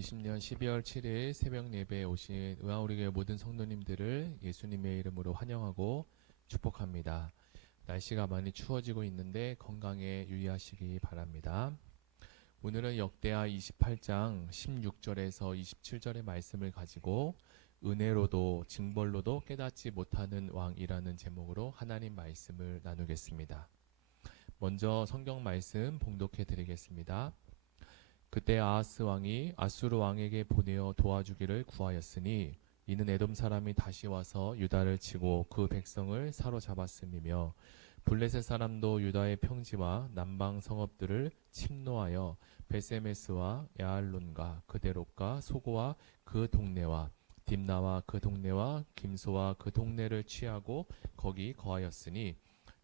2020년 12월 7일 새벽 예배에 오신 의아우리교회 모든 성도님들을 예수님의 이름으로 환영하고 축복합니다. 날씨가 많이 추워지고 있는데 건강에 유의하시기 바랍니다. 오늘은 역대하 28장 16절에서 27절의 말씀을 가지고 은혜로도 징벌로도 깨닫지 못하는 왕이라는 제목으로 하나님 말씀을 나누겠습니다. 먼저 성경 말씀 봉독해 드리겠습니다. 그때 아하스 왕이 아수르 왕에게 보내어 도와주기를 구하였으니 이는 에돔 사람이 다시 와서 유다를 치고 그 백성을 사로잡았음이며 블레셋 사람도 유다의 평지와 남방 성읍들을 침노하여 베세메스와 야알론과 그데롯과 소고와 그 동네와 딥나와 그 동네와 김소와 그 동네를 취하고 거기 거하였으니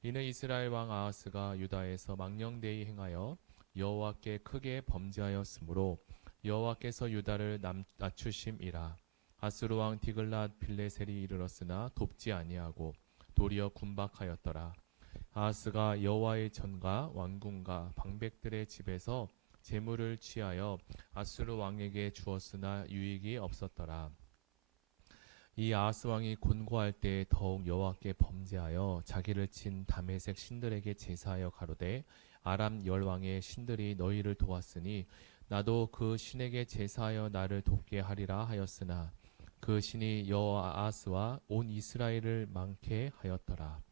이는 이스라엘 왕 아하스가 유다에서 망령되이 행하여 여호와께 크게 범죄하였으므로 여호와께서 유다를 낮추심이라. 아수르 왕 디글랏 빌레셀이 이르렀으나 돕지 아니하고 도리어 군박하였더라. 아하스가 여호와의 전과 왕궁과 방백들의 집에서 재물을 취하여 아수르 왕에게 주었으나 유익이 없었더라. 이 아하스 왕이 곤고할 때 더욱 여호와께 범죄하여 자기를 친 다메섹 신들에게 제사하여 가로되 아람 열왕의 신들이 너희를 도왔으니 나도 그 신에게 제사하여 나를 돕게 하리라 하였으나 그 신이 여호와 아하스와 온 이스라엘을 망케 하였더라.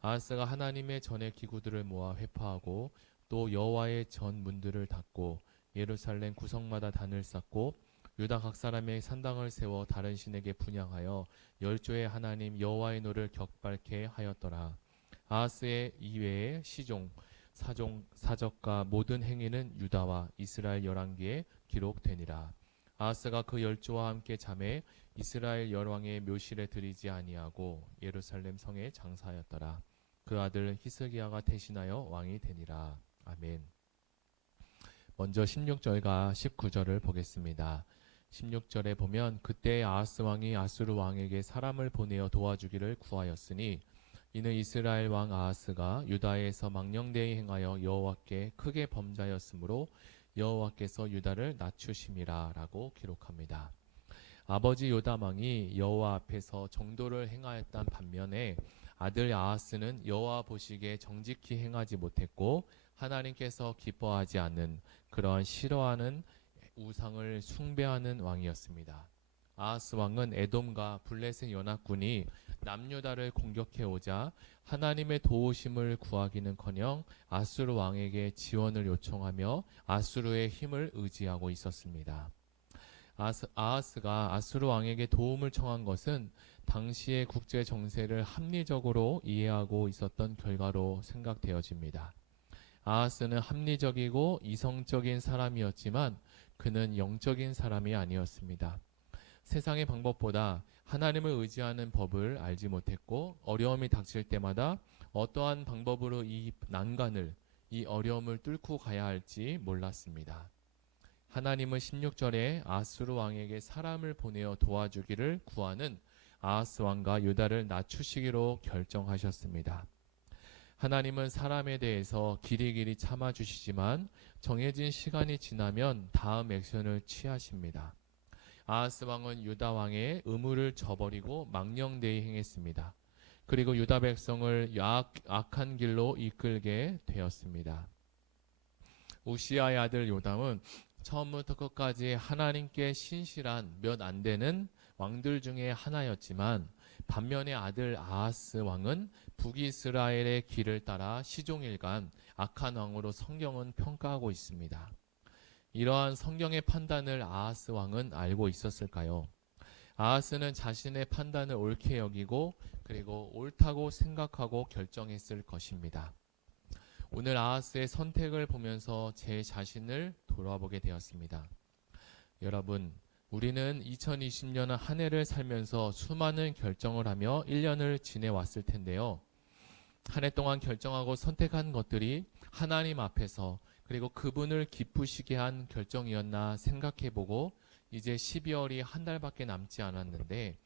아하스가 하나님의 전의 기구들을 모아 회파하고 또 여호와의 전 문들을 닫고 예루살렘 구성마다 단을 쌓고 유다 각 사람의 산당을 세워 다른 신에게 분향하여 열조의 하나님 여호와의 노를 격발케 하였더라. 아하스의 이외에 시종 사종, 사적과 모든 행위는 유다와 이스라엘 열왕기에 기록되니라. 아하스가 그 열조와 함께 잠에 이스라엘 열왕의 묘실에 들이지 아니하고 예루살렘 성에 장사하였더라. 그 아들 히스기야가 대신하여 왕이 되니라. 아멘. 먼저 16절과 19절을 보겠습니다. 16절에 보면 그때 아하스 왕이 아수르 왕에게 사람을 보내어 도와주기를 구하였으니 이는 이스라엘 왕 아하스가 유다에서 망령되이 행하여 여호와께 크게 범죄하였으므로 여호와께서 유다를 낮추심이라 라고 기록합니다. 아버지 요담 왕이 여호와 앞에서 정도를 행하였단 반면에 아들 아하스는 여호와 보시기에 정직히 행하지 못했고 하나님께서 기뻐하지 않는 그러한 싫어하는 우상을 숭배하는 왕이었습니다. 아하스 왕은 에돔과 블레셋 연합군이 남유다를 공격해 오자 하나님의 도우심을 구하기는커녕 아수르 왕에게 지원을 요청하며 아수르의 힘을 의지하고 있었습니다. 아하스가 아수르 왕에게 도움을 청한 것은 당시의 국제 정세를 합리적으로 이해하고 있었던 결과로 생각되어집니다. 아하스는 합리적이고 이성적인 사람이었지만 그는 영적인 사람이 아니었습니다. 세상의 방법보다 하나님을 의지하는 법을 알지 못했고 어려움이 닥칠 때마다 어떠한 방법으로 이 난간을, 이 어려움을 뚫고 가야 할지 몰랐습니다. 하나님은 16절에 아수르 왕에게 사람을 보내어 도와주기를 구하는 아하스 왕과 유다를 낮추시기로 결정하셨습니다. 하나님은 사람에 대해서 길이길이 참아주시지만 정해진 시간이 지나면 다음 액션을 취하십니다. 아하스 왕은 유다 왕의 의무를 저버리고 망령되이 행했습니다. 그리고 유다 백성을 악한 길로 이끌게 되었습니다. 우시아의 아들 요담은 처음부터 끝까지 하나님께 신실한 몇 안 되는 왕들 중에 하나였지만 반면에 아들 아하스 왕은 북이스라엘의 길을 따라 시종일관 악한 왕으로 성경은 평가하고 있습니다. 이러한 성경의 판단을 아하스 왕은 알고 있었을까요? 아하스는 자신의 판단을 옳게 여기고 그리고 옳다고 생각하고 결정했을 것입니다. 오늘 아하스의 선택을 보면서 제 자신을 돌아보게 되었습니다. 여러분, 우리는 2020년 한 해를 살면서 수많은 결정을 하며 1년을 지내왔을 텐데요. 한 해 동안 결정하고 선택한 것들이 하나님 앞에서 그리고 그분을 기쁘시게 한 결정이었나 생각해보고 이제 12월이 한 달밖에 남지 않았는데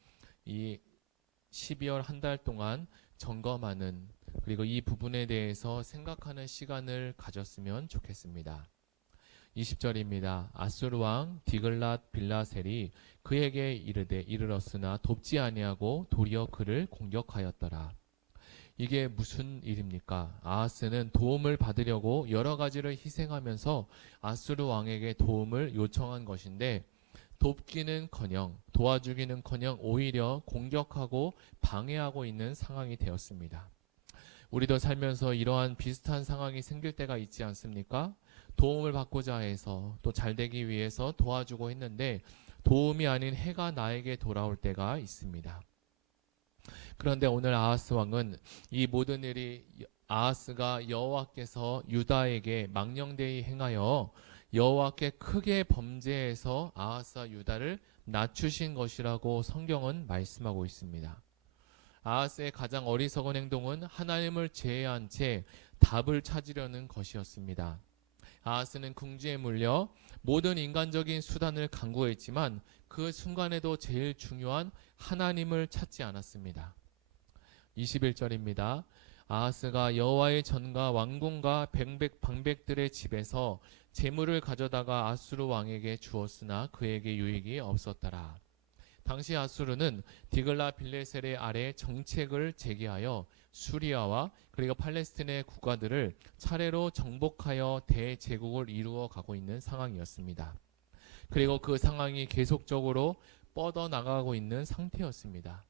이 12월 한 달 동안 점검하는 그리고 이 부분에 대해서 생각하는 시간을 가졌으면 좋겠습니다. 20절입니다. 아수르 왕 디글랏 빌라셀이 그에게 이르되 이르렀으나 돕지 아니하고 도리어 그를 공격하였더라. 이게 무슨 일입니까? 아하스는 도움을 받으려고 여러 가지를 희생하면서 아수르 왕에게 도움을 요청한 것인데 돕기는커녕 도와주기는커녕 오히려 공격하고 방해하고 있는 상황이 되었습니다. 우리도 살면서 이러한 비슷한 상황이 생길 때가 있지 않습니까? 도움을 받고자 해서 또 잘되기 위해서 도와주고 했는데 도움이 아닌 해가 나에게 돌아올 때가 있습니다. 그런데 오늘 아하스 왕은 이 모든 일이 아하스가 여호와께서 유다에게 망령되이 행하여 여호와께 크게 범죄해서 아하스와 유다를 낮추신 것이라고 성경은 말씀하고 있습니다. 아하스의 가장 어리석은 행동은 하나님을 제외한 채 답을 찾으려는 것이었습니다. 아하스는 궁지에 물려 모든 인간적인 수단을 강구했지만 그 순간에도 제일 중요한 하나님을 찾지 않았습니다. 21절입니다. 아하스가 여호와의 전과 왕궁과 방백들의 집에서 재물을 가져다가 아수르 왕에게 주었으나 그에게 유익이 없었더라. 당시 아수르는 디글라 빌레셀의 아래 정책을 제기하여 수리아와 그리고 팔레스틴의 국가들을 차례로 정복하여 대제국을 이루어 가고 있는 상황이었습니다. 그리고 그 상황이 계속적으로 뻗어나가고 있는 상태였습니다.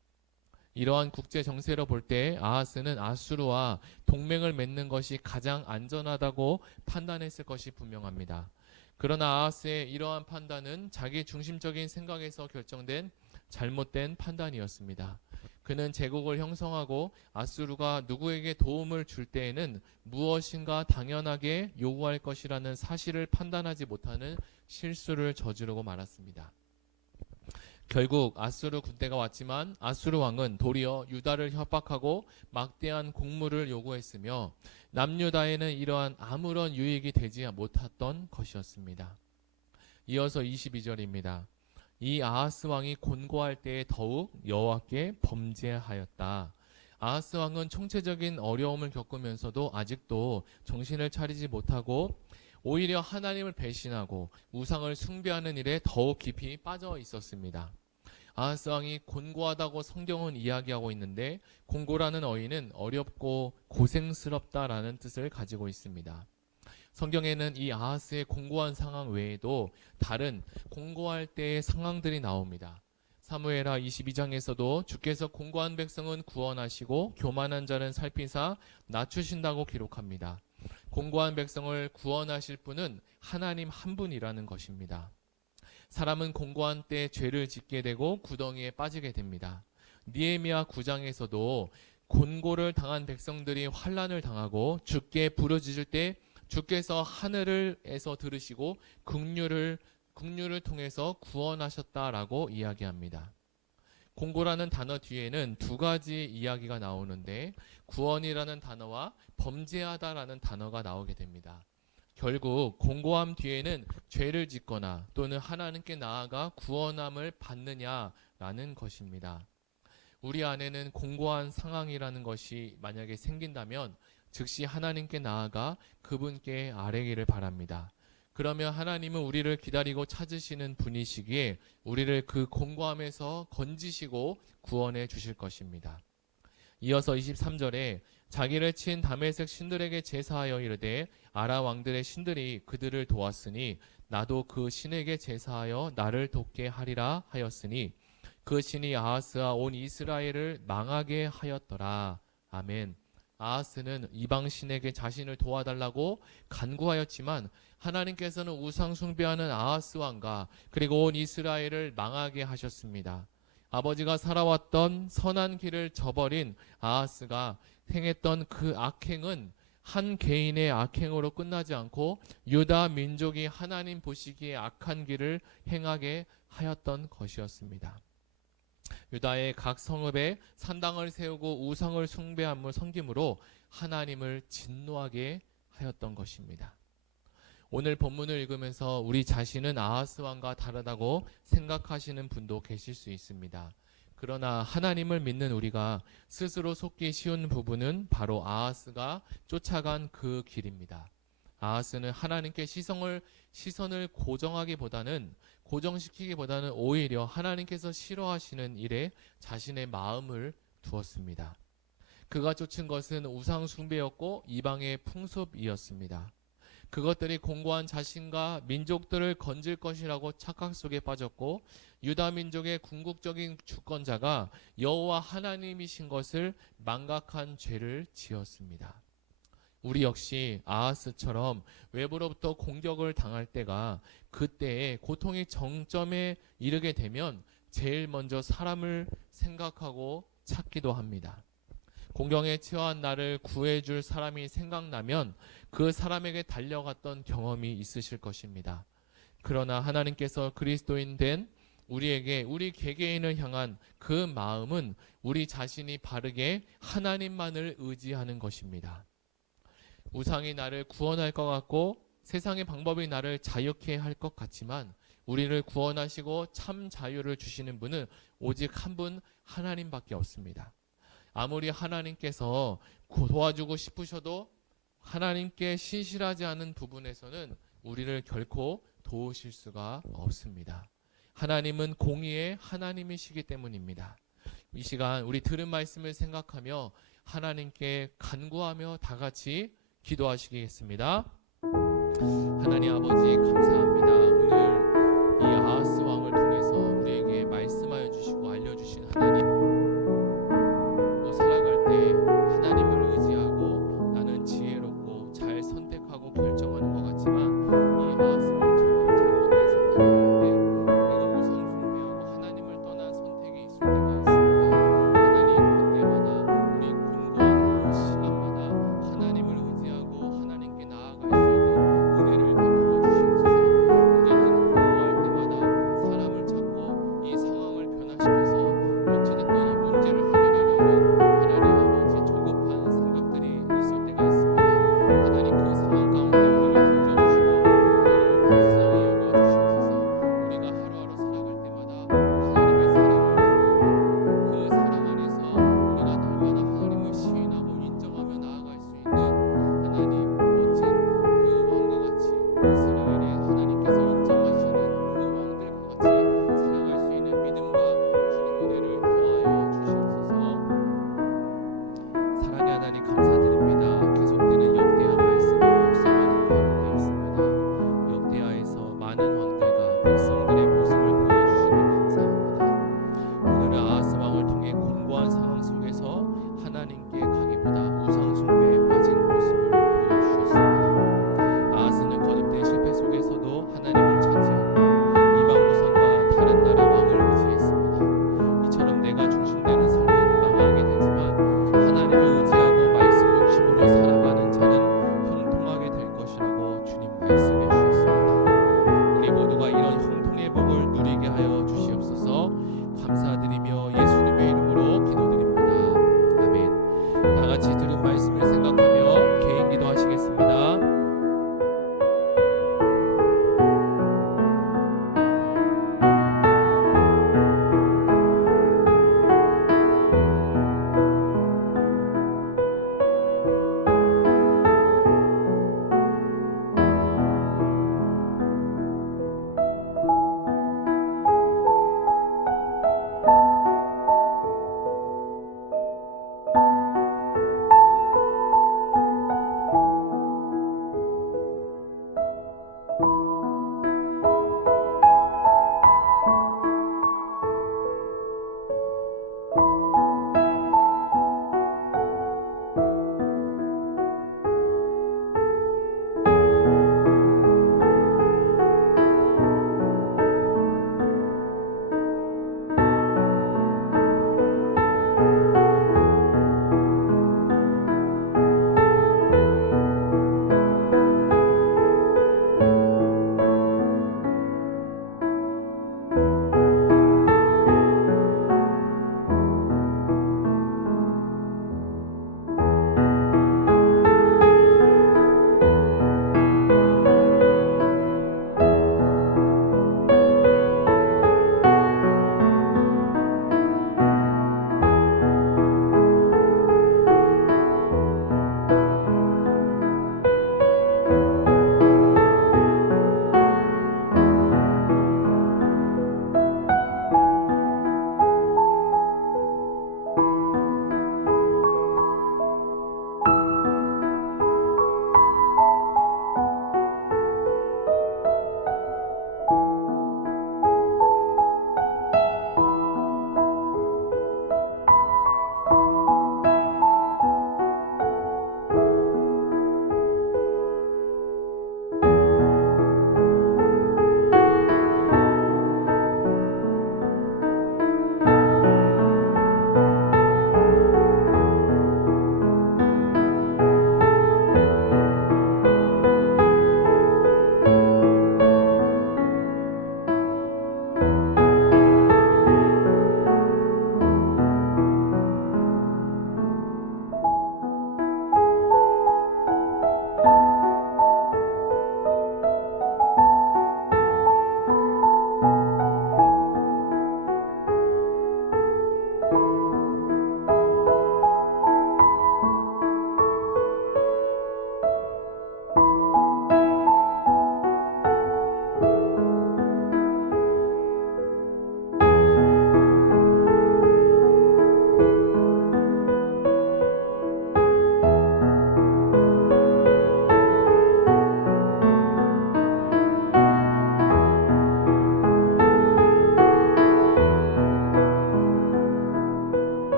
이러한 국제 정세로 볼 때 아하스는 아수르와 동맹을 맺는 것이 가장 안전하다고 판단했을 것이 분명합니다. 그러나 아하스의 이러한 판단은 자기 중심적인 생각에서 결정된 잘못된 판단이었습니다. 그는 제국을 형성하고 아수르가 누구에게 도움을 줄 때에는 무엇인가 당연하게 요구할 것이라는 사실을 판단하지 못하는 실수를 저지르고 말았습니다. 결국 아수르 군대가 왔지만 아수르 왕은 도리어 유다를 협박하고 막대한 공물을 요구했으며 남유다에는 이러한 아무런 유익이 되지 못했던 것이었습니다. 이어서 22절입니다. 이 아하스 왕이 곤고할 때에 더욱 여호와께 범죄하였다. 아하스 왕은 총체적인 어려움을 겪으면서도 아직도 정신을 차리지 못하고 오히려 하나님을 배신하고 우상을 숭배하는 일에 더욱 깊이 빠져 있었습니다. 아하스 왕이 곤고하다고 성경은 이야기하고 있는데 곤고라는 어휘는 어렵고 고생스럽다라는 뜻을 가지고 있습니다. 성경에는 이 아하스의 공고한 상황 외에도 다른 공고할 때의 상황들이 나옵니다. 사무엘하 22장에서도 주께서 공고한 백성은 구원하시고 교만한 자는 살피사 낮추신다고 기록합니다. 공고한 백성을 구원하실 분은 하나님 한 분이라는 것입니다. 사람은 공고한 때 죄를 짓게 되고 구덩이에 빠지게 됩니다. 느헤미야 9장에서도 곤고를 당한 백성들이 환난을 당하고 주께 부르짖을 때 주께서 하늘에서 들으시고 긍휼을 통해서 구원하셨다라고 이야기합니다. 공고라는 단어 뒤에는 두 가지 이야기가 나오는데 구원이라는 단어와 범죄하다라는 단어가 나오게 됩니다. 결국 공고함 뒤에는 죄를 짓거나 또는 하나님께 나아가 구원함을 받느냐라는 것입니다. 우리 안에는 공고한 상황이라는 것이 만약에 생긴다면 즉시 하나님께 나아가 그분께 아뢰기를 바랍니다. 그러면 하나님은 우리를 기다리고 찾으시는 분이시기에 우리를 그 공고함에서 건지시고 구원해 주실 것입니다. 이어서 23절에 자기를 친 다메섹 신들에게 제사하여 이르되 아라 왕들의 신들이 그들을 도왔으니 나도 그 신에게 제사하여 나를 돕게 하리라 하였으니 그 신이 아하스와 온 이스라엘을 망하게 하였더라. 아멘. 아하스는 이방 신에게 자신을 도와달라고 간구하였지만 하나님께서는 우상 숭배하는 아하스 왕과 그리고 온 이스라엘을 망하게 하셨습니다. 아버지가 살아왔던 선한 길을 저버린 아하스가 행했던 그 악행은 한 개인의 악행으로 끝나지 않고 유다 민족이 하나님 보시기에 악한 길을 행하게 하였던 것이었습니다. 유다의 각 성읍에 산당을 세우고 우상을 숭배함을 섬김으로 하나님을 진노하게 하였던 것입니다. 오늘 본문을 읽으면서 우리 자신은 아하스 왕과 다르다고 생각하시는 분도 계실 수 있습니다. 그러나 하나님을 믿는 우리가 스스로 속기 쉬운 부분은 바로 아하스가 쫓아간 그 길입니다. 아하스는 하나님께 시선을 고정시키기보다는 오히려 하나님께서 싫어하시는 일에 자신의 마음을 두었습니다. 그가 쫓은 것은 우상 숭배였고 이방의 풍습이었습니다. 그것들이 공고한 자신과 민족들을 건질 것이라고 착각 속에 빠졌고 유다 민족의 궁극적인 주권자가 여호와 하나님이신 것을 망각한 죄를 지었습니다. 우리 역시 아하스처럼 외부로부터 공격을 당할 때가 그때에 고통의 정점에 이르게 되면 제일 먼저 사람을 생각하고 찾기도 합니다. 공경에 처한 나를 구해줄 사람이 생각나면 그 사람에게 달려갔던 경험이 있으실 것입니다. 그러나 하나님께서 그리스도인 된 우리에게 우리 개개인을 향한 그 마음은 우리 자신이 바르게 하나님만을 의지하는 것입니다. 우상이 나를 구원할 것 같고 세상의 방법이 나를 자유케 할 것 같지만 우리를 구원하시고 참 자유를 주시는 분은 오직 한 분 하나님밖에 없습니다. 아무리 하나님께서 도와주고 싶으셔도 하나님께 신실하지 않은 부분에서는 우리를 결코 도우실 수가 없습니다. 하나님은 공의의 하나님이시기 때문입니다. 이 시간 우리 들은 말씀을 생각하며 하나님께 간구하며 다 같이 기도하시겠습니다. 하나님 아버지 감사합니다. 오늘 이 아하스 왕을 통해서 우리에게 말씀하여 주시고 알려주신 하나님, 또 살아갈 때 하나님을 의지하고 나는 지혜롭고 잘 선택하고 결정하는 것 같지만 이 아하스 왕처럼 잘못된 선택을 할 때 그리고 우상 숭배하고 하나님을 떠난 선택이 있을 때가 있습니다. 하나님 그때마다 우리 곤고한 그 시간마다 하나님을 의지하고 하나님께 나아갈 수 있는 은혜를 베풀어 주시옵소서. 우리는 공부할 때마다 사람을 찾고 이 상황을 변화시켜서 어찌됐든 이 문제를 해결하려는 하나님 아버지 조급한 생각들이 있을 때가 있습니다. 하나님 그 상황 가운데 우리를 던져주시고 우리를 불쌍히 여겨주시옵소서. 우리가 하루하루 살아갈 때마다 하나님의 사랑을 두고 그 사랑 안에서 우리가 날마다 하나님을 시인하고 인정하며 나아갈 수 있는 하나님 멋진 그 왕과 같이 이스라엘의 하나님께서 인정하시는 그 왕들과 같이 살아갈 수 있는 믿음과 주님 은혜를 더하여 주시옵소서. 사랑의 하나님 감사합니다.